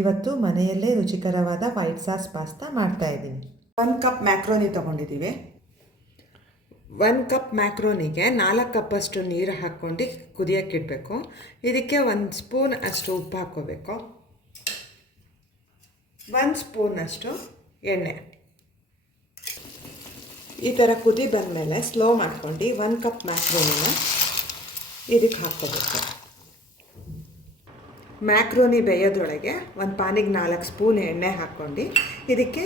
ಇವತ್ತು ಮನೆಯಲ್ಲೇ ರುಚಿಕರವಾದ ವೈಟ್ ಸಾಸ್ ಪಾಸ್ತಾ ಮಾಡ್ತಾಯಿದ್ದೀನಿ. 1 ಕಪ್ ಮ್ಯಾಕ್ರೋನಿ ತೊಗೊಂಡಿದ್ದೀವಿ. 1 ಕಪ್ ಮ್ಯಾಕ್ರೋನಿಗೆ 4 ಕಪ್ಪಷ್ಟು ನೀರು ಹಾಕ್ಕೊಂಡು ಕುದಿಯೋಕ್ಕಿಡಬೇಕು. ಇದಕ್ಕೆ 1 ಸ್ಪೂನ್ ಅಷ್ಟು ಉಪ್ಪು ಹಾಕ್ಕೋಬೇಕು, 1 ಸ್ಪೂನಷ್ಟು ಎಣ್ಣೆ. ಈ ಥರ ಕುದಿ ಬಂದಮೇಲೆ ಸ್ಲೋ ಮಾಡ್ಕೊಂಡು 1 ಕಪ್ ಮ್ಯಾಕ್ರೋನಿನ ಇದಕ್ಕೆ ಹಾಕ್ಕೋಬೇಕು. ಮ್ಯಾಕ್ರೋನಿ ಬೇಯೋದ್ರೊಳಗೆ ಒಂದು ಪಾನಿಗೆ 4 ಸ್ಪೂನ್ ಎಣ್ಣೆ ಹಾಕ್ಕೊಂಡು ಇದಕ್ಕೆ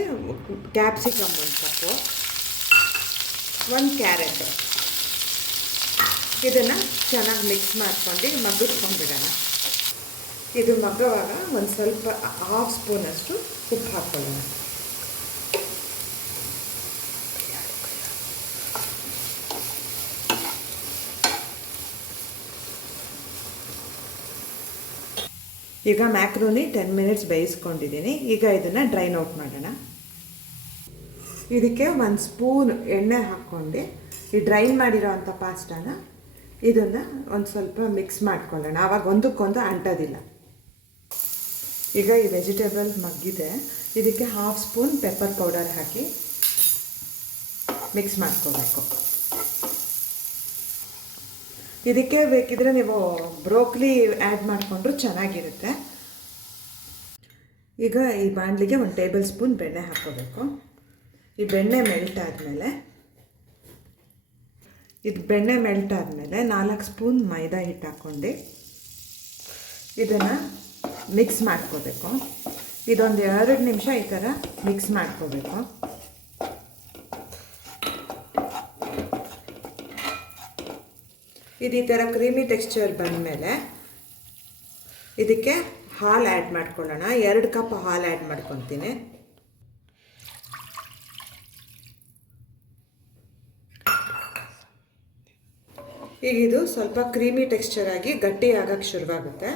ಕ್ಯಾಪ್ಸಿಕಮ್ 1 ಕಪ್ಪು, 1 ಕ್ಯಾರೆಟ್, ಇದನ್ನು ಚೆನ್ನಾಗಿ ಮಿಕ್ಸ್ ಮಾಡ್ಕೊಂಡು ಮಗ್ಗಿಸ್ಕೊಂಡ್ಬಿಡೋಣ. ಇದು ಮಗ್ಗುವಾಗ ಒಂದು ಸ್ವಲ್ಪ 1/2 ಸ್ಪೂನಷ್ಟು ಉಪ್ಪು ಹಾಕ್ಕೊಳ್ಳೋಣ. ಈಗ ಮ್ಯಾಕ್ರೋನಿ 10 ಮಿನಿಟ್ಸ್ ಬೇಯಿಸ್ಕೊಂಡಿದ್ದೀನಿ. ಈಗ ಇದನ್ನು ಡ್ರೈನ್ ಔಟ್ ಮಾಡೋಣ. ಇದಕ್ಕೆ 1 ಸ್ಪೂನ್ ಎಣ್ಣೆ ಹಾಕ್ಕೊಂಡು ಈ ಡ್ರೈನ್ ಮಾಡಿರೋ ಅಂಥ ಪಾಸ್ಟಾನ ಇದನ್ನು ಒಂದು ಸ್ವಲ್ಪ ಮಿಕ್ಸ್ ಮಾಡ್ಕೊಳ್ಳೋಣ. ಆವಾಗ ಒಂದಕ್ಕೊಂದು ಅಂಟೋದಿಲ್ಲ. ಈಗ ಈ ವೆಜಿಟೇಬಲ್ ಮಗ್ಗಿದೆ, ಇದಕ್ಕೆ 1/2 ಸ್ಪೂನ್ ಪೆಪ್ಪರ್ ಪೌಡರ್ ಹಾಕಿ ಮಿಕ್ಸ್ ಮಾಡ್ಕೋಬೇಕು. ಇದಕ್ಕೆ ಬೇಕಿದ್ರೆ ನೀವು ಬ್ರೋಕ್ಲಿ ಆ್ಯಡ್ ಮಾಡಿಕೊಂಡ್ರು ಚೆನ್ನಾಗಿರುತ್ತೆ. ಈಗ ಈ ಬಾಣಲಿಗೆ 1 ಟೇಬಲ್ ಸ್ಪೂನ್ ಬೆಣ್ಣೆ ಹಾಕ್ಕೋಬೇಕು. ಈ ಬೆಣ್ಣೆ ಮೆಲ್ಟ್ ಆದಮೇಲೆ 4 ಸ್ಪೂನ್ ಮೈದಾ ಹಿಟ್ಟು ಹಾಕ್ಕೊಂಡು ಇದನ್ನು ಮಿಕ್ಸ್ ಮಾಡ್ಕೋಬೇಕು. ಇದೊಂದು 2 ನಿಮಿಷ ಈ ಥರ ಮಿಕ್ಸ್ ಮಾಡ್ಕೋಬೇಕು. ಇದು ಈ ಥರ ಕ್ರೀಮಿ ಟೆಕ್ಸ್ಚರ್ ಬಂದಮೇಲೆ ಇದಕ್ಕೆ ಹಾಲು ಆ್ಯಡ್ ಮಾಡ್ಕೊಳ್ಳೋಣ. 2 ಕಪ್ ಹಾಲು ಆ್ಯಡ್ ಮಾಡ್ಕೊತೀನಿ. ಈಗ ಇದು ಸ್ವಲ್ಪ ಕ್ರೀಮಿ ಟೆಕ್ಸ್ಚರ್ ಆಗಿ ಗಟ್ಟಿ ಆಗೋಕ್ಕೆ ಶುರುವಾಗುತ್ತೆ.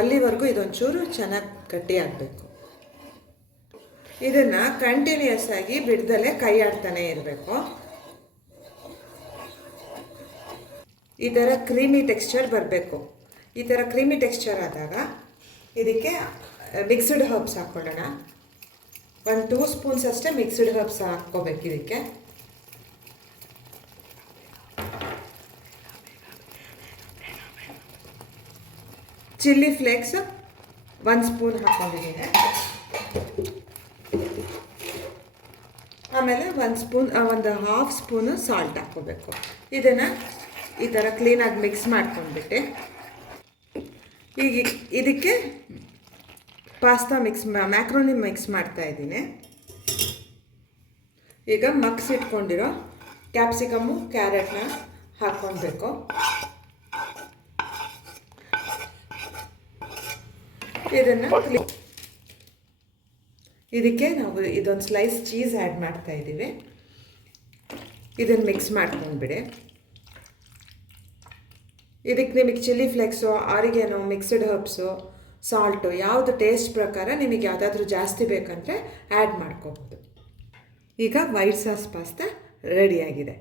ಅಲ್ಲಿವರೆಗೂ ಇದೊಂಚೂರು ಚೆನ್ನಾಗಿ ಗಟ್ಟಿ ಆಗಬೇಕು. ಇದನ್ನು ಕಂಟಿನ್ಯೂಸ್ ಆಗಿ ಬಿಡ್ದಲೇ ಕೈ ಆಡ್ತಾನೆ ಇರಬೇಕು. ಈ ಥರ ಕ್ರೀಮಿ ಟೆಕ್ಸ್ಚರ್ ಬರಬೇಕು. ಈ ಥರ ಕ್ರೀಮಿ ಟೆಕ್ಸ್ಚರ್ ಆದಾಗ ಇದಕ್ಕೆ ಮಿಕ್ಸ್ಡ್ ಹರ್ಬ್ಸ್ ಹಾಕ್ಕೊಳ್ಳೋಣ. 2 ಸ್ಪೂನ್ಸ್ ಅಷ್ಟೇ ಮಿಕ್ಸ್ಡ್ ಹರ್ಬ್ಸ್ ಹಾಕ್ಕೋಬೇಕು. ಇದಕ್ಕೆ ಚಿಲ್ಲಿ ಫ್ಲೇಕ್ಸ್ 1 ಸ್ಪೂನ್ ಹಾಕ್ಕೊಂಡಿದ್ದೀನಿ. ಆಮೇಲೆ 1/2 ಸ್ಪೂನು ಸಾಲ್ಟ್ ಹಾಕ್ಕೋಬೇಕು. ಇದನ್ನು ಈ ಥರ ಕ್ಲೀನಾಗಿ ಮಿಕ್ಸ್ ಮಾಡ್ಕೊಂಡ್ಬಿಟ್ಟು ಈಗ ಇದಕ್ಕೆ ಮ್ಯಾಕ್ರೋನಿ ಮಿಕ್ಸ್ ಮಾಡ್ತಾಯಿದ್ದೀನಿ. ಈಗ ಮಗ್ಸಿಟ್ಕೊಂಡಿರೋ ಕ್ಯಾಪ್ಸಿಕಮ್ಮು ಕ್ಯಾರೆಟ್ನ ಹಾಕ್ಕೊಳ್ಬೇಕು. ಇದಕ್ಕೆ ನಾವು ಇದೊಂದು ಸ್ಲೈಸ್ ಚೀಸ್ ಆ್ಯಡ್ ಮಾಡ್ತಾಯಿದ್ದೀವಿ. ಇದನ್ನು ಮಿಕ್ಸ್ ಮಾಡ್ಕೊಂಡ್ಬಿಡಿ. ಇದಕ್ಕೆ ನಿಮಗೆ chilli flakes, oregano, mixed herbs, salt ಯಾವುದು ಟೇಸ್ಟ್ ಪ್ರಕಾರ ನಿಮಗೆ ಯಾವುದಾದ್ರೂ ಜಾಸ್ತಿ ಬೇಕಂದರೆ ಆ್ಯಡ್ ಮಾಡ್ಕೋಬೋದು. ಈಗ ವೈಟ್ ಸಾಸ್ ಪಾಸ್ತಾ ರೆಡಿಯಾಗಿದೆ.